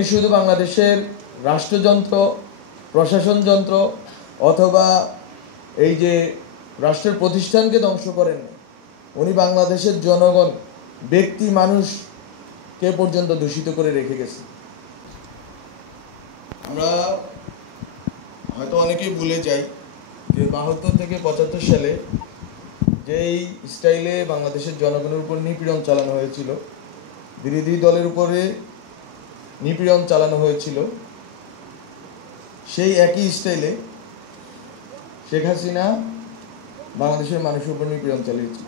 শুধু বাংলাদেশের রাষ্ট্রযন্ত্র, প্রশাসন যন্ত্র অথবা এই যে রাষ্ট্রের প্রতিষ্ঠানকে ধ্বংস করেন, উনি বাংলাদেশের জনগণ, ব্যক্তি মানুষকে পর্যন্ত দূষিত করে রেখে গেছে। আমরা হয়তো অনেকেই ভুলে যাই যে 72 থেকে 75 সালে যেই স্টাইলে বাংলাদেশের জনগণের উপর নিপীড়ন চালানো হয়েছিল, বিরোধী দলের উপরে নিপীড়ন চালানো হয়েছিল, সেই একই স্টাইলে শেখ হাসিনা বাংলাদেশের মানুষের উপর নিপীড়ন চালিয়েছিল।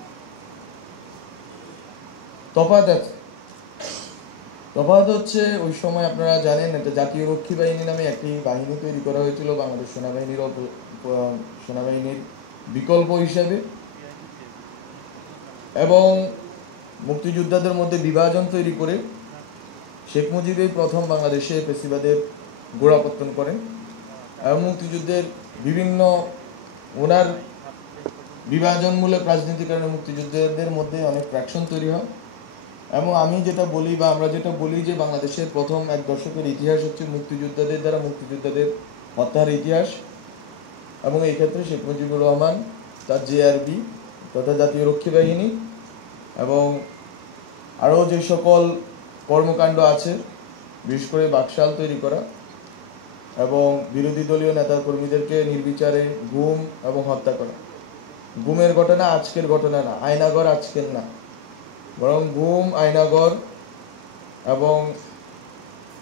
তফাৎ হচ্ছে ওই সময় আপনারা জানেন একটা জাতীয় রক্ষী বাহিনী নামে একটি বাহিনী তৈরি করা হয়েছিল বাংলাদেশ সেনাবাহিনীর বিকল্প হিসেবে, এবং মুক্তিযোদ্ধাদের মধ্যে বিভাজন তৈরি করে শেখ মুজিবই প্রথম বাংলাদেশে ফ্যাসিবাদের গোড়াপত্তন করেন এবং মুক্তিযুদ্ধের বিভিন্ন ওনার বিভাজনমূলক রাজনীতির কারণে মুক্তিযোদ্ধাদের মধ্যে অনেক ফ্র্যাকশন তৈরি হয়। এবং আমি যেটা বলি বা আমরা যেটা বলি যে বাংলাদেশের প্রথম এক দশকের ইতিহাস হচ্ছে মুক্তিযোদ্ধাদের দ্বারা মুক্তিযোদ্ধাদের হত্যার ইতিহাস, এবং এই ক্ষেত্রে শেখ মুজিবুর রহমান, তার জেআরবি তথা জাতীয় রক্ষী বাহিনী এবং আরও যে সকল কর্মকাণ্ড আছে, বিশেষ করে বাকশাল তৈরি করা এবং বিরোধী দলীয় নেতা কর্মীদেরকে নির্বিচারে গুম এবং হত্যা করা। গুমের ঘটনা আজকের ঘটনা না, আয়নাগর আজকের না, বরং গুম, আয়নাগর এবং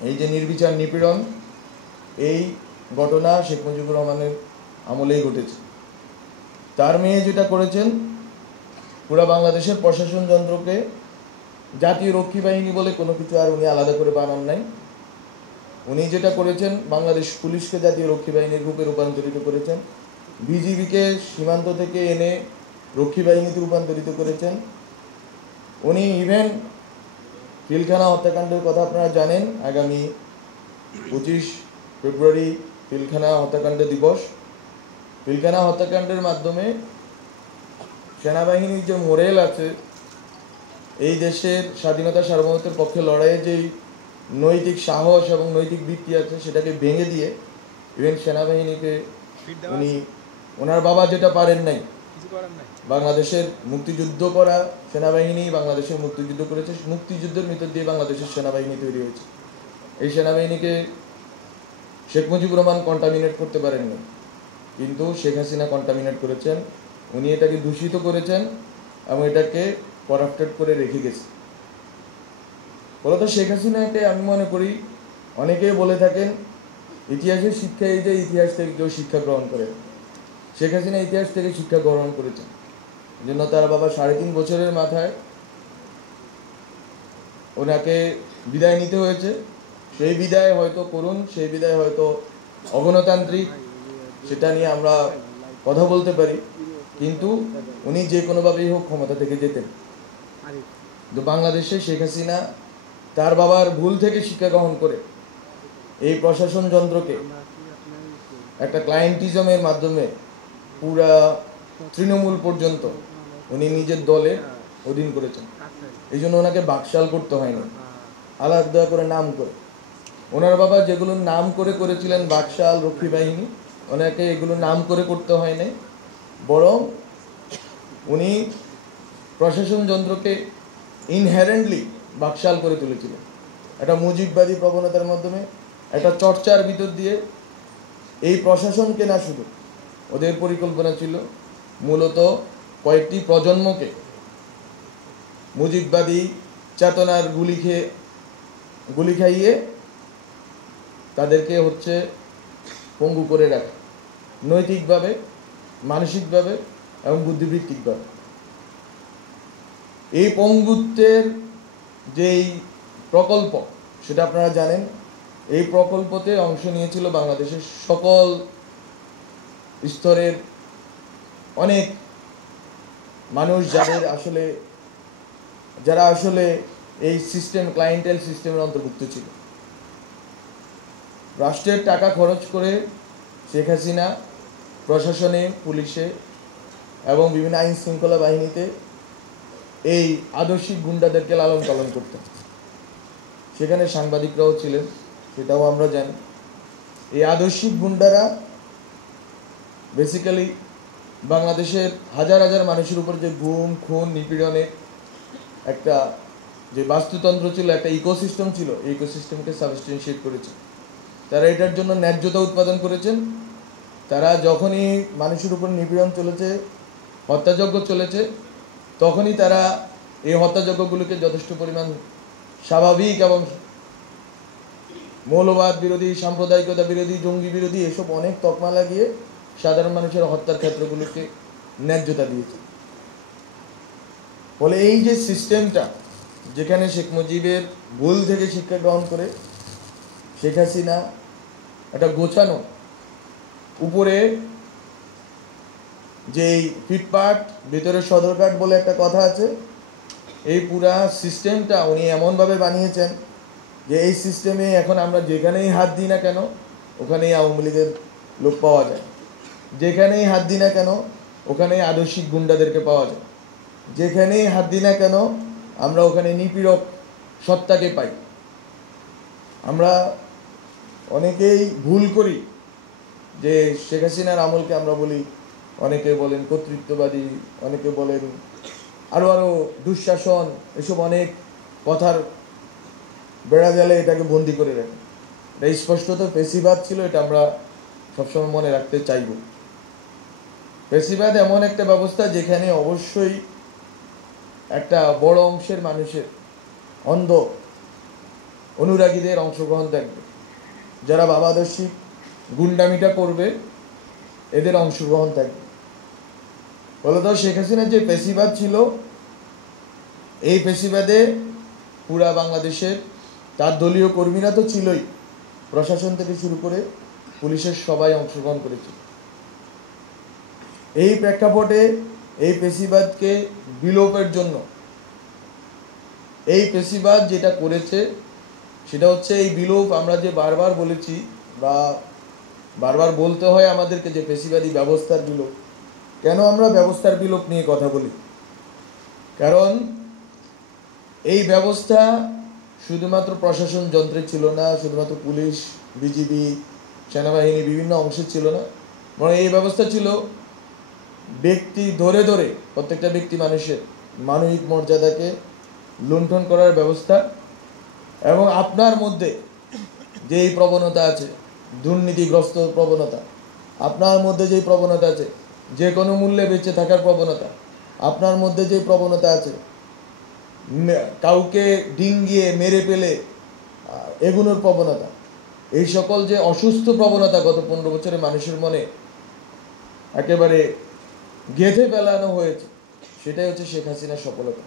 এই যে নির্বিচার নিপীড়ন, এই ঘটনা শেখ মুজিবুর রহমানের আমলেই ঘটেছে। তার মেয়ে যেটা করেছেন, পুরা বাংলাদেশের প্রশাসন যন্ত্রকে জাতীয় রক্ষী বাহিনী বলে কোনো কিছু আর উনি আলাদা করে বানান নাই। উনি যেটা করেছেন, বাংলাদেশ পুলিশকে জাতীয় রক্ষী বাহিনীর রূপে রূপান্তরিত করেছেন, বিজিবিকে সীমান্ত থেকে এনে রক্ষী বাহিনীতে রূপান্তরিত করেছেন। উনি ইভেন পিলখানা হত্যাকাণ্ডের কথা আপনারা জানেন, আগামী 25 ফেব্রুয়ারি পিলখানা হত্যাকাণ্ড দিবস। পিলখানা হত্যাকাণ্ডের মাধ্যমে সেনাবাহিনীর যে মোরেল আছে, এই দেশের স্বাধীনতা সার্বভৌমত্বের পক্ষে লড়াইয়ে যেই নৈতিক সাহস এবং নৈতিক ভিত্তি আছে, সেটাকে ভেঙে দিয়ে ইভেন সেনাবাহিনীকে উনি, ওনার বাবা যেটা পারেন নাই, বাংলাদেশের মুক্তিযুদ্ধ করা সেনাবাহিনী বাংলাদেশের মুক্তিযুদ্ধ করেছে, মুক্তিযুদ্ধের ভিতর দিয়ে বাংলাদেশের সেনাবাহিনী তৈরি হয়েছে। এই সেনাবাহিনীকে শেখ মুজিবুর রহমান কন্টামিনেট করতে পারেননি, কিন্তু শেখ হাসিনা কন্টামিনেট করেছেন। উনি এটাকে দূষিত করেছেন এবং এটাকে করাপ্টেড করে রেখে গেছে। মূলত শেখ হাসিনাকে আমি মনে করি, অনেকেই বলে থাকেন ইতিহাসের শিক্ষা এই যে ইতিহাস থেকে কেউ শিক্ষা গ্রহণ করে। শেখ হাসিনা ইতিহাস থেকে শিক্ষা গ্রহণ করেছেন, এই জন্য তার বাবা 3.5 বছরের মাথায় ওনাকে বিদায় নিতে হয়েছে। সেই বিদায় হয়তো করুন, সেই বিদায় হয়তো অগণতান্ত্রিক, সেটা নিয়ে আমরা কথা বলতে পারি, কিন্তু উনি যে কোনোভাবেই হোক ক্ষমতা থেকে যেতেন। তো বাংলাদেশে শেখ হাসিনা তার বাবার ভুল থেকে শিক্ষা গ্রহণ করে এই প্রশাসন যন্ত্রকে একটা ক্লায়েন্টিজমের মাধ্যমে পুরা তৃণমূল পর্যন্ত উনি নিজের দলের অধীন করেছেন। এই জন্য ওনাকে বাকশাল করতে হয়নি, আলাদা করে নাম করে। ওনার বাবা যেগুলো নাম করে করেছিলেন, বাকশাল, রক্ষী বাহিনী, ওনাকে এগুলো নাম করে করতে হয় নাই, বরং উনি প্রশাসন যন্ত্রকে ইনহেরেন্টলি বাকশাল করে তুলেছিলেন। একটা মুজিববাদী প্রবণতার মাধ্যমে, একটা চর্চার ভিতর দিয়ে এই প্রশাসনকে না, শুধু ওদের পরিকল্পনা ছিল মূলত কয়েকটি প্রজন্মকে মুজিববাদী চেতনার গুলি খাইয়ে তাদেরকে হচ্ছে পঙ্গু করে রাখা, নৈতিকভাবে, মানসিকভাবে এবং বুদ্ধিবৃত্তিকভাবে। এই পঙ্গুত্বের যেই প্রকল্প, সেটা আপনারা জানেন। এই প্রকল্পতে অংশ নিয়েছিল বাংলাদেশের সকল স্তরের অনেক মানুষ, যারা আসলে এই সিস্টেম, ক্লায়েন্টেল সিস্টেমের অন্তর্ভুক্ত ছিল। রাষ্ট্রের টাকা খরচ করে শেখ হাসিনা প্রশাসনে, পুলিশে এবং বিভিন্ন আইন শৃঙ্খলা বাহিনীতে এই আদর্শিক গুন্ডাদেরকে লালন পালন করতেন। সেখানে সাংবাদিকরাও ছিলেন, সেটাও আমরা জানি। এই আদর্শিক গুন্ডারা বেসিক্যালি বাংলাদেশের হাজার হাজার মানুষের উপর যে গুম খুন নিপীড়নে একটা যে বাস্তুতন্ত্র ছিল, একটা ইকোসিস্টেম ছিল, এই ইকোসিস্টেমকে সাবস্টেন্সিয়েট করেছে। তারা এটার জন্য ন্যায্যতা উৎপাদন করেছেন। তারা যখনই মানুষের উপর নিপীড়ন চলেছে, হত্যাযজ্ঞ চলেছে, তখনই তারা এই হত্যাযজ্ঞগুলোকে যথেষ্ট পরিমাণ স্বাভাবিক এবং মৌলবাদ বিরোধী, সাম্প্রদায়িকতা বিরোধী, জঙ্গি বিরোধী এসব অনেক তকমা লাগিয়ে সাধারণ মানুষের হত্যার ক্ষেত্রগুলোকে ন্যায্যতা দিয়েছে। ফলে এই যে সিস্টেমটা, যেখানে শেখ মুজিবের ভুল থেকে শিক্ষা গ্রহণ করে শেখ হাসিনা একটা গোছানো উপরে যেই ফিটপাট ভিতরে সদরঘাট বলে একটা কথা আছে, এই পুরা সিস্টেমটা উনি এমনভাবে বানিয়েছেন যে এই সিস্টেমে এখন আমরা যেখানেই হাত দিই না কেন ওখানেই আওয়ামী লীগের লোক পাওয়া যায়, যেখানেই হাত দিই না কেন ওখানেই আদর্শিক গুন্ডাদেরকে পাওয়া যায়, যেখানেই হাত দিই না কেন আমরা ওখানে নিপীড়ক সত্তাকে পাই। আমরা অনেকেই ভুল করি যে শেখ হাসিনার আমলকে আমরা বলি, অনেকে বলেন কর্তৃত্ববাদী, অনেকে বলেন আরও দুঃশাসন, এসব অনেক কথার বেড়া জালে এটাকে বন্দি করে রাখে। এটা স্পষ্টত পেশিবাদ ছিল, এটা আমরা সবসময় মনে রাখতে চাইব। পেশিবাদ এমন একটা ব্যবস্থা যেখানে অবশ্যই একটা বড় অংশের মানুষের অন্ধ অনুরাগীদের অংশগ্রহণ থাকবে, যারা বাবাদর্শিক গুন্ডামিটা করবে এদের অংশগ্রহণ থাকবে। ফলত শেখ হাসিনার যে পেশিবাদ ছিল, এই পেশিবাদে পুরা বাংলাদেশের তার দলীয় কর্মীরা তো ছিলই, প্রশাসন থেকে শুরু করে পুলিশের সবাই অংশগ্রহণ করেছে। এই প্রেক্ষাপটে এই পেশিবাদকে বিলোপের জন্য এই পেশিবাদ যেটা করেছে সেটা হচ্ছে এই বিলোপ। আমরা যে বারবার বলেছি বা বারবার বলতে হয় আমাদেরকে যে পেশিবাদী ব্যবস্থার বিলোপ। কেন আমরা ব্যবস্থার বিলোপ নিয়ে কথা বলি? কারণ এই ব্যবস্থা শুধুমাত্র প্রশাসন যন্ত্রে ছিল না, শুধুমাত্র পুলিশ, বিজিবি, সেনাবাহিনী বিভিন্ন অংশে ছিল না, বরং এই ব্যবস্থা ছিল ব্যক্তি ধরে ধরে প্রত্যেকটা ব্যক্তি মানুষের মানবিক মর্যাদাকে লুণ্ঠন করার ব্যবস্থা। এবং আপনার মধ্যে যেই প্রবণতা আছে, দুর্নীতিগ্রস্ত প্রবণতা, আপনার মধ্যে যেই প্রবণতা আছে যে কোনো মূল্যে বেঁচে থাকার প্রবণতা, আপনার মধ্যে যে প্রবণতা আছে কাউকে ডিঙ্গিয়ে মেরে ফেলে এগুনোর প্রবণতা, এই সকল যে অসুস্থ প্রবণতা গত 15 বছরে মানুষের মনে একেবারে গেঁথে ফেলানো হয়েছে, সেটাই হচ্ছে শেখ হাসিনার সফলতা।